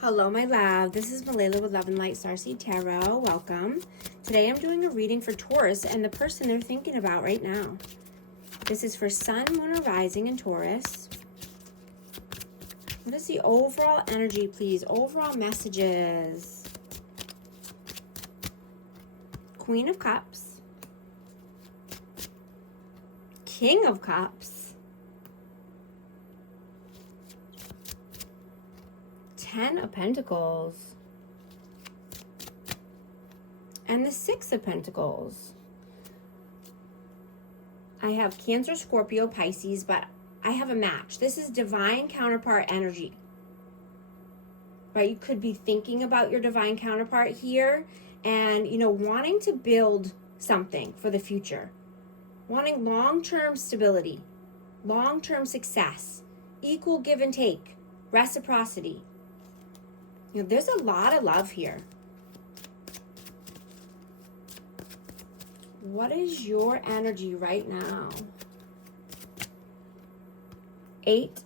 Hello, my love. This is Malayla with Love and Light Starseed Tarot. Welcome. Today I'm doing a reading for Taurus and the person they're thinking about right now. This is for Sun, Moon, or Rising in Taurus. What is the overall energy, please? Overall messages. Queen of Cups. King of Cups. 10 of Pentacles. And the 6 of Pentacles. I have Cancer, Scorpio, Pisces, but I have a match. This is divine counterpart energy. Right? You could be thinking about your divine counterpart here and, wanting to build something for the future. Wanting long-term stability, long-term success, equal give and take, reciprocity. There's a lot of love here. What is your energy right now? 8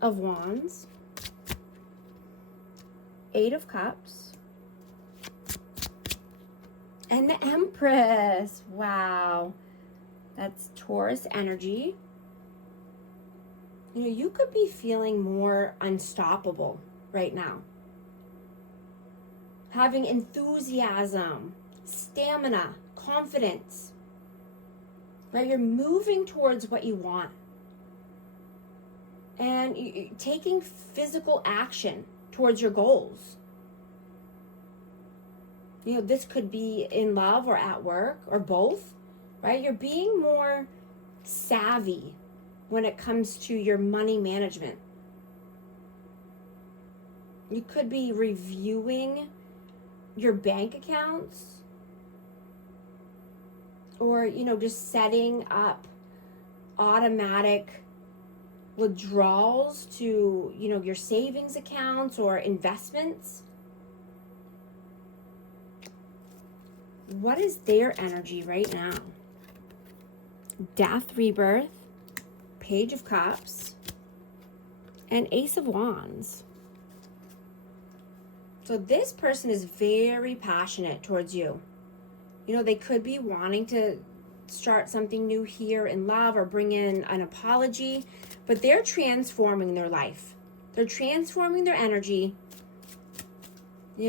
of Wands. 8 of Cups. And the Empress. Wow. That's Taurus energy. You could be feeling more unstoppable right now. Having enthusiasm, stamina, confidence, right? You're moving towards what you want. And you're taking physical action towards your goals. This could be in love or at work or both, right? You're being more savvy when it comes to your money management. You could be reviewing your bank accounts or, just setting up automatic withdrawals to, your savings accounts or investments. What is their energy right now? Death, Rebirth, Page of Cups, and Ace of Wands. So this person is very passionate towards you. They could be wanting to start something new here in love or bring in an apology, but they're transforming their life. They're transforming their energy.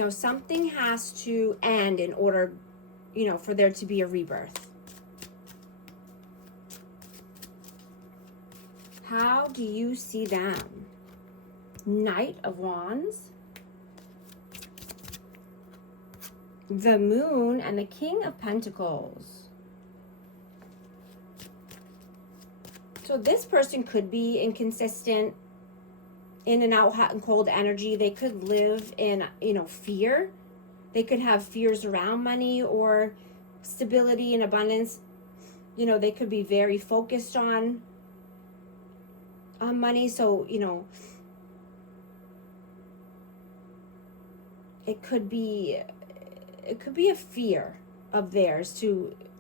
Something has to end in order, for there to be a rebirth. How do you see them? Knight of Wands. The Moon and the King of Pentacles. So this person could be inconsistent, in and out, hot and cold energy. They could live in, fear. They could have fears around money or stability and abundance. They could be very focused on money. So, it could be a fear of theirs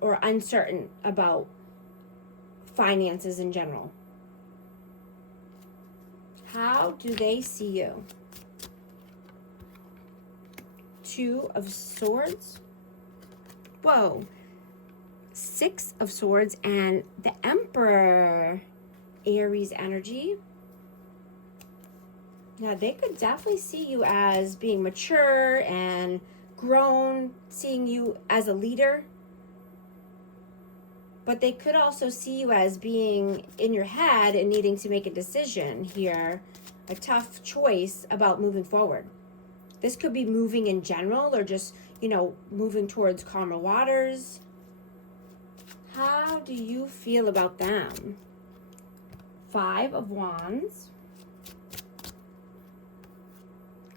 or uncertain about finances in general. How do they see you? 2 of Swords. Whoa. 6 of Swords and the Emperor. Aries energy. Now, they could definitely see you as being mature and grown, seeing you as a leader. But they could also see you as being in your head and needing to make a decision here, a tough choice about moving forward. This could be moving in general or just, moving towards calmer waters. How do you feel about them? 5 of Wands.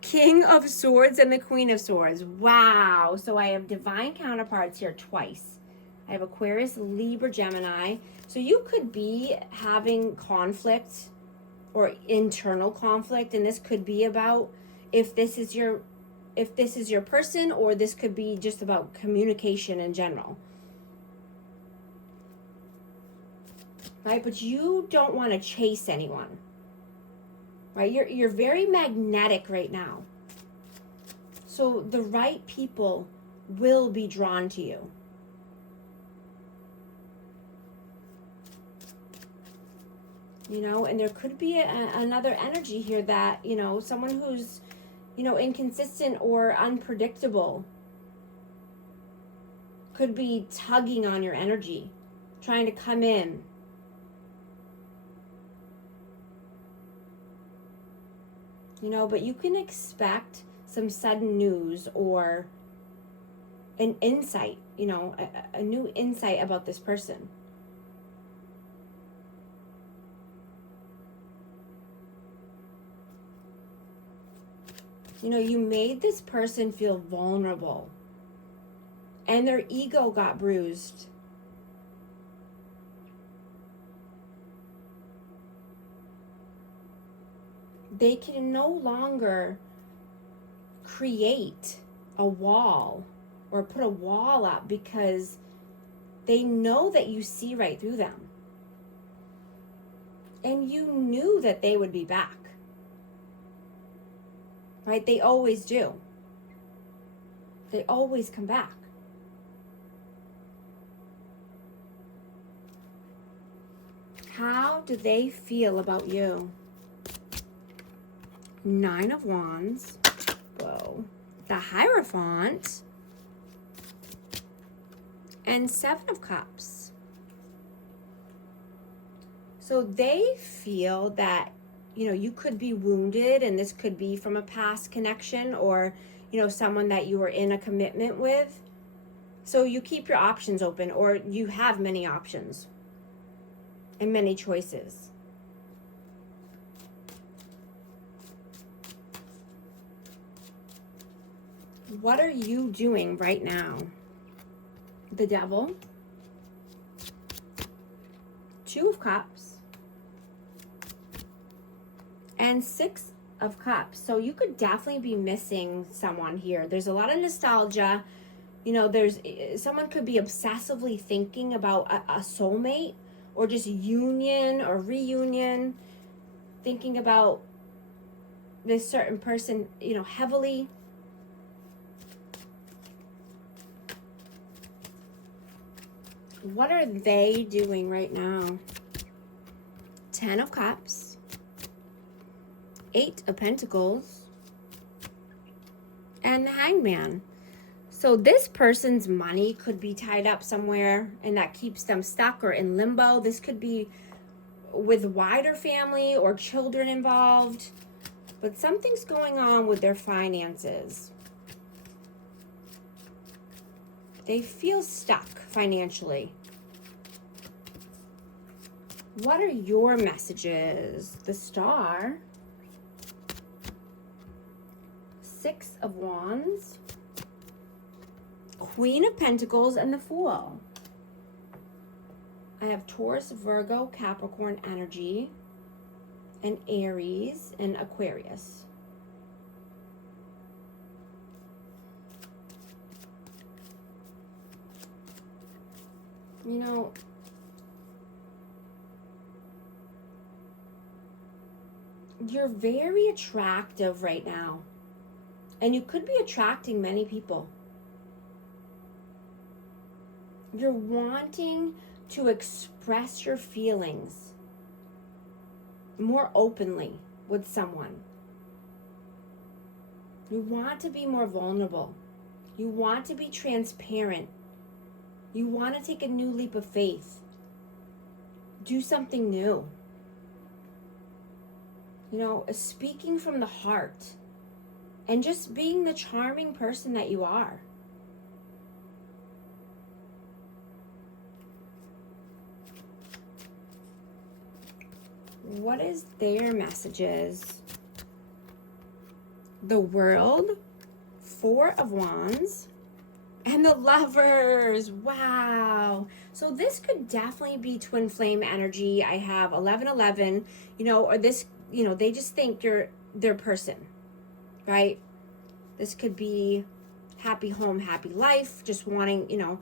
King of Swords and the Queen of Swords. Wow. So I have divine counterparts here twice. I have Aquarius, Libra, Gemini. So you could be having conflict or internal conflict, and this could be about if this is your person, or this could be just about communication in general. Right? But you don't want to chase anyone. Right? You're very magnetic right now. So the right people will be drawn to you. You know, and there could be another energy here that, you know, someone who's, you know, inconsistent or unpredictable could be tugging on your energy, trying to come in. You know, but you can expect some sudden news or an insight, you know, a new insight about this person. You know, you made this person feel vulnerable and their ego got bruised. They can no longer create a wall or put a wall up because they know that you see right through them. And you knew that they would be back. Right? They always do. They always come back. How do they feel about you? 9 of Wands. Whoa. The Hierophant. And 7 of Cups. So they feel that, you know, you could be wounded, and this could be from a past connection or, you know, someone that you were in a commitment with. So you keep your options open, or you have many options and many choices. What are you doing right now? The Devil. 2 of Cups. And 6 of Cups. So you could definitely be missing someone here. There's a lot of nostalgia. You know, someone could be obsessively thinking about a soulmate, or just union or reunion, thinking about this certain person, you know, heavily. What are they doing right now? 10 of Cups. 8 of Pentacles. And the Hangman. So this person's money could be tied up somewhere, and that keeps them stuck or in limbo. This could be with wider family or children involved, but something's going on with their finances. They feel stuck financially. What are your messages? The Star. 6 of Wands. Queen of Pentacles and the Fool. I have Taurus, Virgo, Capricorn energy, and Aries and Aquarius. You know, you're very attractive right now, and you could be attracting many people. You're wanting to express your feelings more openly with someone. You want to be more vulnerable. You want to be transparent. You want to take a new leap of faith. Do something new. You know, speaking from the heart and just being the charming person that you are. What is their messages? The World, 4 of Wands, and the Lovers. Wow. So this could definitely be twin flame energy. I have 1111, you know, or this, you know, they just think you're their person, right? This could be happy home, happy life, just wanting, you know,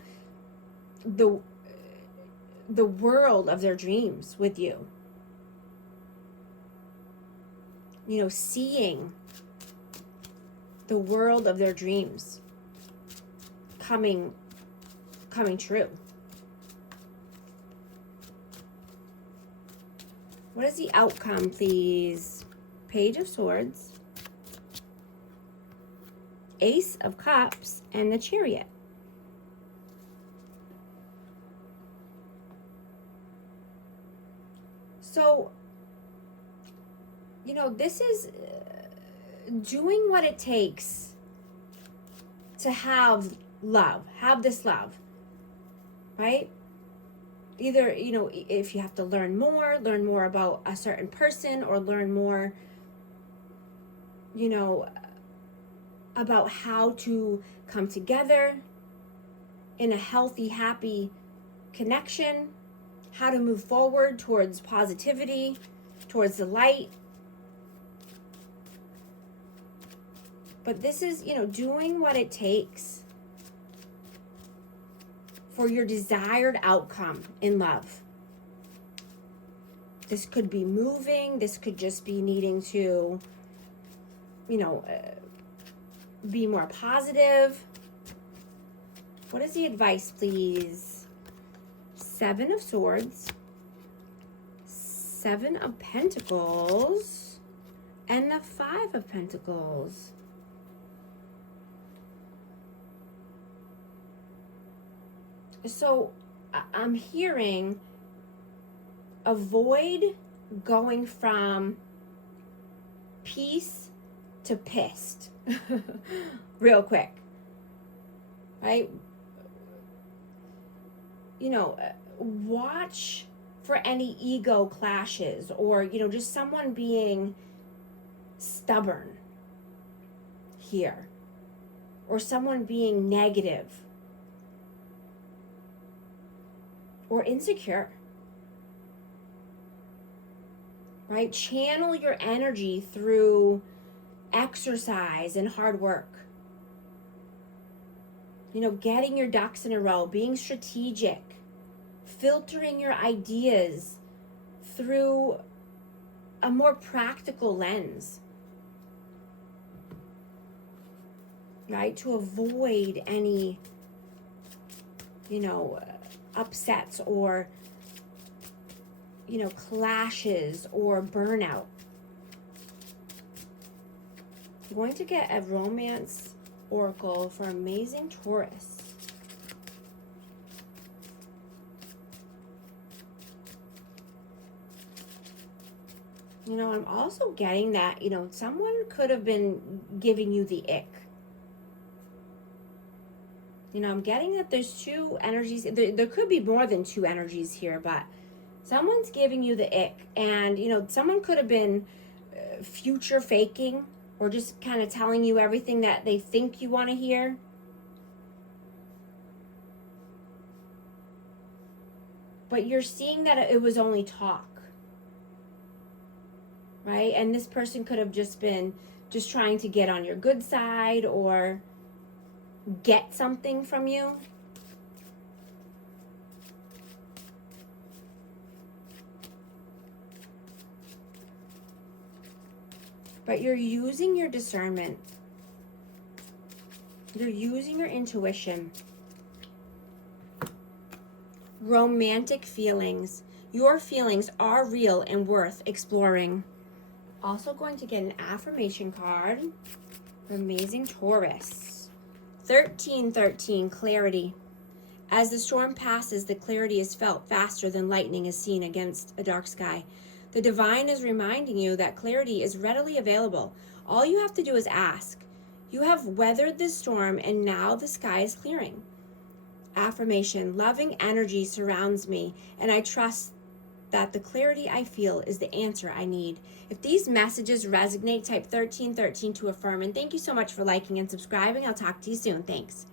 the world of their dreams with you. You know, seeing the world of their dreams coming true. What is the outcome, please? Page of Swords, Ace of Cups, and the Chariot. So, you know, this is doing what it takes to have love, have this love, right? Either, you know, if you have to learn more about a certain person, or learn more, you know, about how to come together in a healthy, happy connection, how to move forward towards positivity, towards the light. But this is, you know, doing what it takes for your desired outcome in love. This could be moving. This could just be needing to, you know, be more positive. What is the advice, please? 7 of Swords, 7 of Pentacles, and the 5 of Pentacles. So I'm hearing avoid going from peace to pissed real quick, right? You know, watch for any ego clashes, or, you know, just someone being stubborn here, or someone being negative or insecure, right? Channel your energy through exercise and hard work. You know, getting your ducks in a row, being strategic, filtering your ideas through a more practical lens, right? To avoid any, you know, upsets, or, you know, clashes or burnout. I'm going to get a romance oracle for amazing Taurus. You know, I'm also getting that, you know, someone could have been giving you the ick. You know, I'm getting that there's 2 energies. There could be more than 2 energies here, but someone's giving you the ick. And, you know, someone could have been future faking, or just kind of telling you everything that they think you want to hear. But you're seeing that it was only talk, right? And this person could have just been trying to get on your good side, or get something from you. But you're using your discernment. You're using your intuition. Romantic feelings. Your feelings are real and worth exploring. Also going to get an affirmation card for amazing Taurus. 1313, clarity. As the storm passes, the clarity is felt faster than lightning is seen against a dark sky. The divine is reminding you that clarity is readily available. All you have to do is ask. You have weathered this storm, and now the sky is clearing. Affirmation, loving energy surrounds me, and I trust that the clarity I feel is the answer I need. If these messages resonate, type 1313 to affirm. And thank you so much for liking and subscribing. I'll talk to you soon. Thanks.